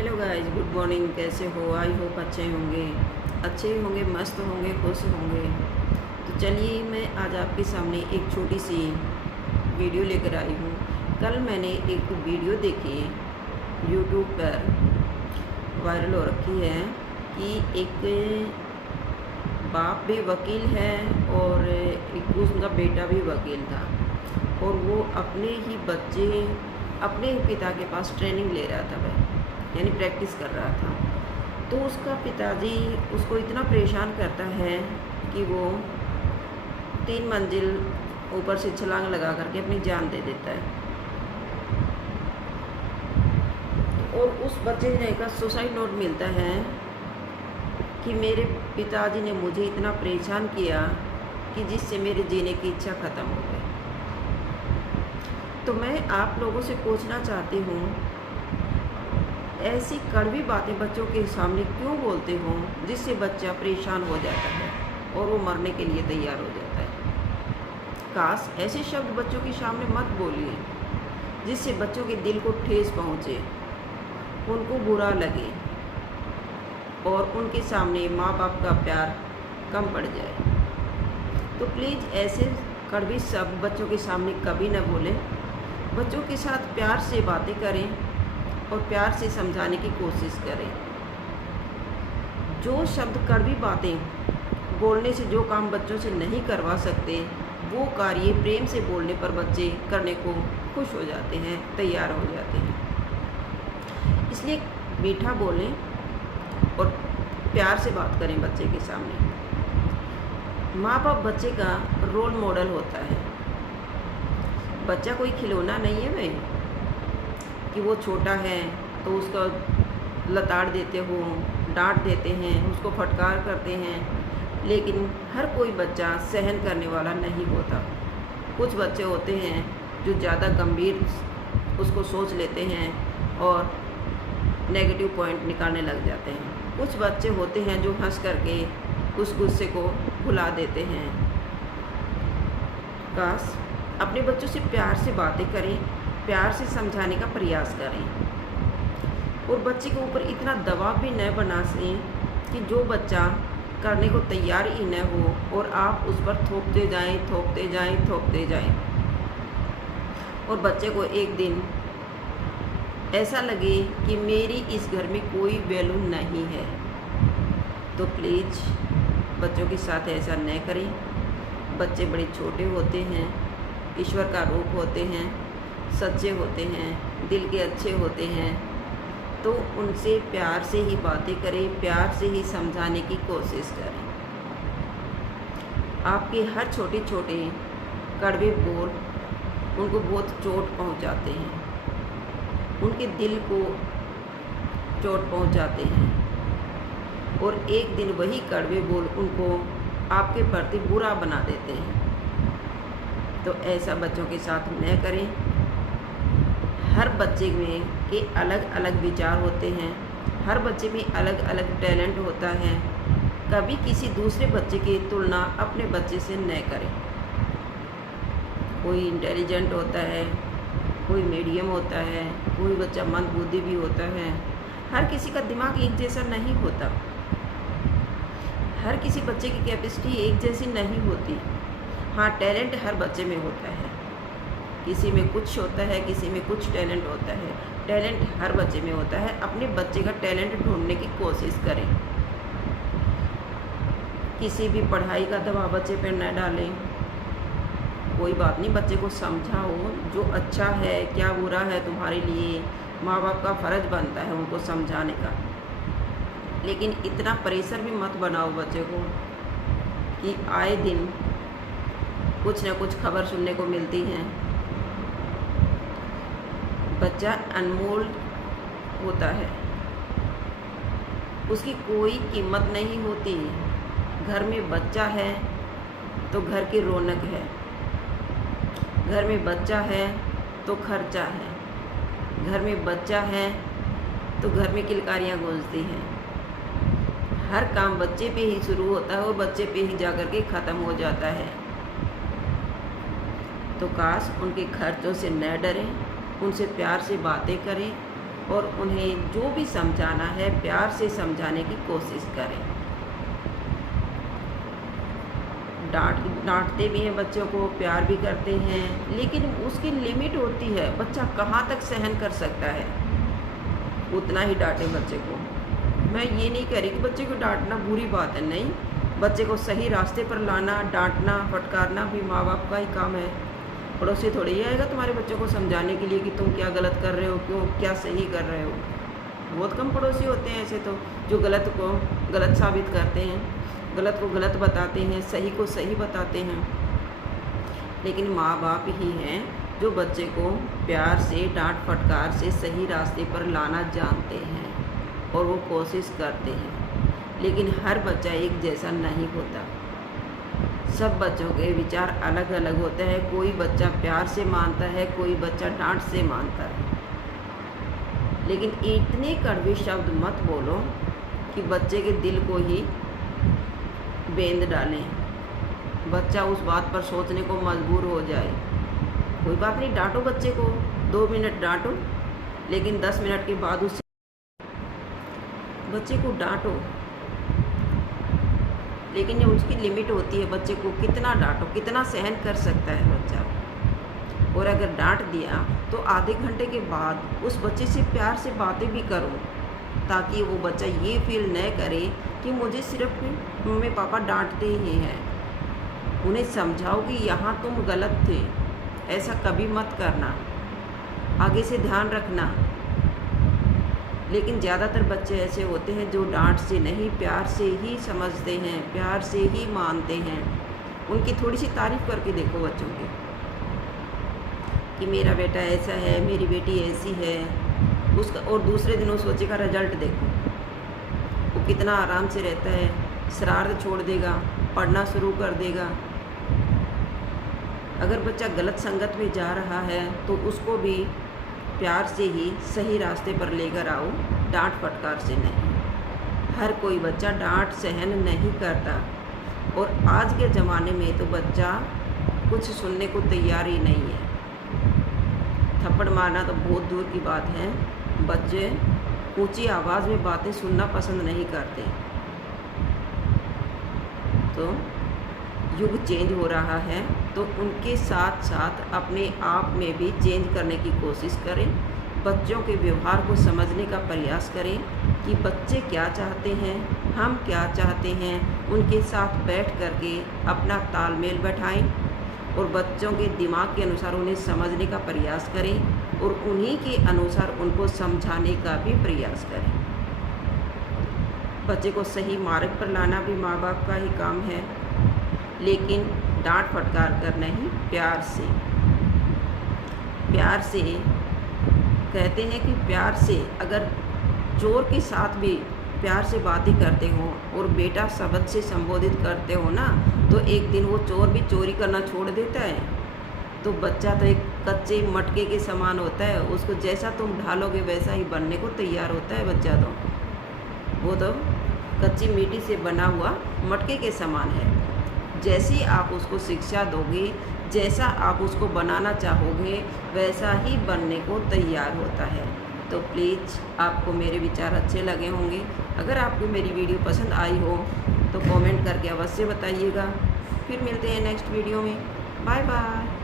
Hello guys, good morning. कैसे हो? I hope अच्छे होंगे, मस्त होंगे, खुश होंगे। तो चलिए, मैं आज आपके सामने एक छोटी सी वीडियो लेकर आई हूँ। कल मैंने एक वीडियो देखी यूट्यूब पर, वायरल हो रखी है कि एक बाप भी वकील है और एक उनका बेटा भी वकील था, और वो अपने ही बच्चे अपने ही पिता के पास ट्रेनिंग ले रहा था भाई, यानी प्रैक्टिस कर रहा था। तो उसका पिताजी उसको इतना परेशान करता है कि वो 3 मंजिल ऊपर से छलांग लगा करके अपनी जान दे देता है। और उस बच्चे ने का सुसाइड नोट मिलता है कि मेरे पिताजी ने मुझे इतना परेशान किया कि जिससे मेरे जीने की इच्छा ख़त्म हो गई। तो मैं आप लोगों से पूछना चाहती हूँ, ऐसी कड़वी बातें बच्चों के सामने क्यों बोलते हो जिससे बच्चा परेशान हो जाता है और वो मरने के लिए तैयार हो जाता है। काश ऐसे शब्द बच्चों के सामने मत बोलिए जिससे बच्चों के दिल को ठेस पहुँचे, उनको बुरा लगे और उनके सामने माँ बाप का प्यार कम पड़ जाए। तो प्लीज़ ऐसे कड़वी शब्द बच्चों के सामने कभी न बोलें। बच्चों के साथ प्यार से बातें करें और प्यार से समझाने की कोशिश करें। जो शब्द कड़वी बातें बोलने से जो काम बच्चों से नहीं करवा सकते, वो कार्य प्रेम से बोलने पर बच्चे करने को खुश हो जाते हैं, तैयार हो जाते हैं। इसलिए मीठा बोलें और प्यार से बात करें बच्चे के सामने। माँ बाप बच्चे का रोल मॉडल होता है। बच्चा कोई खिलौना नहीं है भाई कि वो छोटा है तो उसका लताड़ देते हो, डांट देते हैं, उसको फटकार करते हैं। लेकिन हर कोई बच्चा सहन करने वाला नहीं होता। कुछ बच्चे होते हैं जो ज़्यादा गंभीर उसको सोच लेते हैं और नेगेटिव पॉइंट निकालने लग जाते हैं। कुछ बच्चे होते हैं जो हंस करके उस गुस्से को भुला देते हैं। काश अपने बच्चों से प्यार से बातें करें, प्यार से समझाने का प्रयास करें और बच्चे के ऊपर इतना दबाव भी न बना सकें कि जो बच्चा करने को तैयार ही न हो और आप उस पर थोपते जाएं और बच्चे को एक दिन ऐसा लगे कि मेरी इस घर में कोई वैल्यू नहीं है। तो प्लीज़ बच्चों के साथ ऐसा न करें। बच्चे बड़े छोटे होते हैं, ईश्वर का रूप होते हैं, सच्चे होते हैं, दिल के अच्छे होते हैं। तो उनसे प्यार से ही बातें करें, प्यार से ही समझाने की कोशिश करें। आपके हर छोटे छोटे कड़वे बोल उनको बहुत चोट पहुंचाते हैं, उनके दिल को चोट पहुंचाते हैं और एक दिन वही कड़वे बोल उनको आपके प्रति बुरा बना देते हैं। तो ऐसा बच्चों के साथ न करें। हर बच्चे में के अलग अलग विचार होते हैं, हर बच्चे में अलग अलग टैलेंट होता है। कभी किसी दूसरे बच्चे की तुलना अपने बच्चे से न करें। कोई इंटेलिजेंट होता है, कोई मीडियम होता है, कोई बच्चा मंदबुद्धि भी होता है। हर किसी का दिमाग एक जैसा नहीं होता, हर किसी बच्चे की कैपेसिटी एक जैसी नहीं होती। हाँ, टैलेंट हर बच्चे में होता है, किसी में कुछ होता है, किसी में कुछ टैलेंट होता है। टैलेंट हर बच्चे में होता है। अपने बच्चे का टैलेंट ढूंढने की कोशिश करें। किसी भी पढ़ाई का दबाव बच्चे पर न डालें। कोई बात नहीं, बच्चे को समझाओ जो अच्छा है क्या बुरा है तुम्हारे लिए। माँ बाप का फ़र्ज़ बनता है उनको समझाने का, लेकिन इतना प्रेशर भी मत बनाओ बच्चे को कि आए दिन कुछ न कुछ खबर सुनने को मिलती है। बच्चा अनमोल होता है, उसकी कोई कीमत नहीं होती। घर में बच्चा है तो घर की रौनक है, घर में बच्चा है तो खर्चा है, घर में बच्चा है तो घर में किलकारियाँ गूंजती हैं। हर काम बच्चे पे ही शुरू होता है और बच्चे पे ही जा कर के ख़त्म हो जाता है। तो काश उनके खर्चों से न डरें, उनसे प्यार से बातें करें और उन्हें जो भी समझाना है प्यार से समझाने की कोशिश करें। डांटते भी हैं बच्चों को, प्यार भी करते हैं, लेकिन उसकी लिमिट होती है। बच्चा कहाँ तक सहन कर सकता है, उतना ही डांटे बच्चे को। मैं ये नहीं कह रही कि बच्चे को डांटना बुरी बात है, नहीं। बच्चे को सही रास्ते पर लाना, डांटना, फटकारना भी माँ बाप का ही काम है। पड़ोसी थोड़ी ही आएगा तुम्हारे बच्चों को समझाने के लिए कि तुम क्या गलत कर रहे हो, क्यों क्या सही कर रहे हो। बहुत कम पड़ोसी होते हैं ऐसे तो, जो गलत को गलत साबित करते हैं, गलत को गलत बताते हैं, सही को सही बताते हैं। लेकिन माँ बाप ही हैं जो बच्चे को प्यार से, डांट फटकार से सही रास्ते पर लाना जानते हैं और वो कोशिश करते हैं। लेकिन हर बच्चा एक जैसा नहीं होता, सब बच्चों के विचार अलग अलग होते हैं। कोई बच्चा प्यार से मानता है, कोई बच्चा डांट से मानता है। लेकिन इतने कड़वे शब्द मत बोलो कि बच्चे के दिल को ही बेंध डालें, बच्चा उस बात पर सोचने को मजबूर हो जाए। कोई बात नहीं, डांटो बच्चे को, 2 मिनट डांटो, लेकिन 10 मिनट के बाद उसे बच्चे को डांटो, लेकिन ये उसकी लिमिट होती है। बच्चे को कितना डांटो, कितना सहन कर सकता है बच्चा। और अगर डांट दिया तो आधे घंटे के बाद उस बच्चे से प्यार से बातें भी करो, ताकि वो बच्चा ये फील न करे कि मुझे सिर्फ मम्मी पापा डांटते ही हैं। उन्हें समझाओ कि यहाँ तुम गलत थे, ऐसा कभी मत करना, आगे से ध्यान रखना। लेकिन ज़्यादातर बच्चे ऐसे होते हैं जो डांट से नहीं, प्यार से ही समझते हैं, प्यार से ही मानते हैं। उनकी थोड़ी सी तारीफ़ करके देखो बच्चों की, कि मेरा बेटा ऐसा है, मेरी बेटी ऐसी है, उसका। और दूसरे दिन उस बच्चे का रिजल्ट देखो, वो कितना आराम से रहता है, शरारत छोड़ देगा, पढ़ना शुरू कर देगा। अगर बच्चा गलत संगत में जा रहा है तो उसको भी प्यार से ही सही रास्ते पर लेकर आओ, डांट फटकार से नहीं। हर कोई बच्चा डांट सहन नहीं करता, और आज के ज़माने में तो बच्चा कुछ सुनने को तैयार ही नहीं है। थप्पड़ मारना तो बहुत दूर की बात है, बच्चे ऊंची आवाज़ में बातें सुनना पसंद नहीं करते। तो युग चेंज हो रहा है, तो उनके साथ साथ अपने आप में भी चेंज करने की कोशिश करें। बच्चों के व्यवहार को समझने का प्रयास करें कि बच्चे क्या चाहते हैं, हम क्या चाहते हैं। उनके साथ बैठ करके अपना तालमेल बैठाएं और बच्चों के दिमाग के अनुसार उन्हें समझने का प्रयास करें, और उन्हीं के अनुसार उनको समझाने का भी प्रयास करें। बच्चे को सही मार्ग पर लाना भी माँ बाप का ही काम है, लेकिन डांट फटकार कर नहीं, प्यार से। प्यार से कहते हैं कि प्यार से अगर चोर के साथ भी प्यार से बातें करते हो और बेटा शब्द से संबोधित करते हो ना, तो एक दिन वो चोर भी चोरी करना छोड़ देता है। तो बच्चा तो एक कच्चे मटके के समान होता है, उसको जैसा तुम ढालोगे वैसा ही बनने को तैयार होता है बच्चा। तो वो तो कच्ची मिट्टी से बना हुआ मटके के समान है। जैसी आप उसको शिक्षा दोगे, जैसा आप उसको बनाना चाहोगे, वैसा ही बनने को तैयार होता है। तो प्लीज़ आपको मेरे विचार अच्छे लगे होंगे। अगर आपको मेरी वीडियो पसंद आई हो तो कमेंट करके अवश्य बताइएगा। फिर मिलते हैं नेक्स्ट वीडियो में। Bye bye.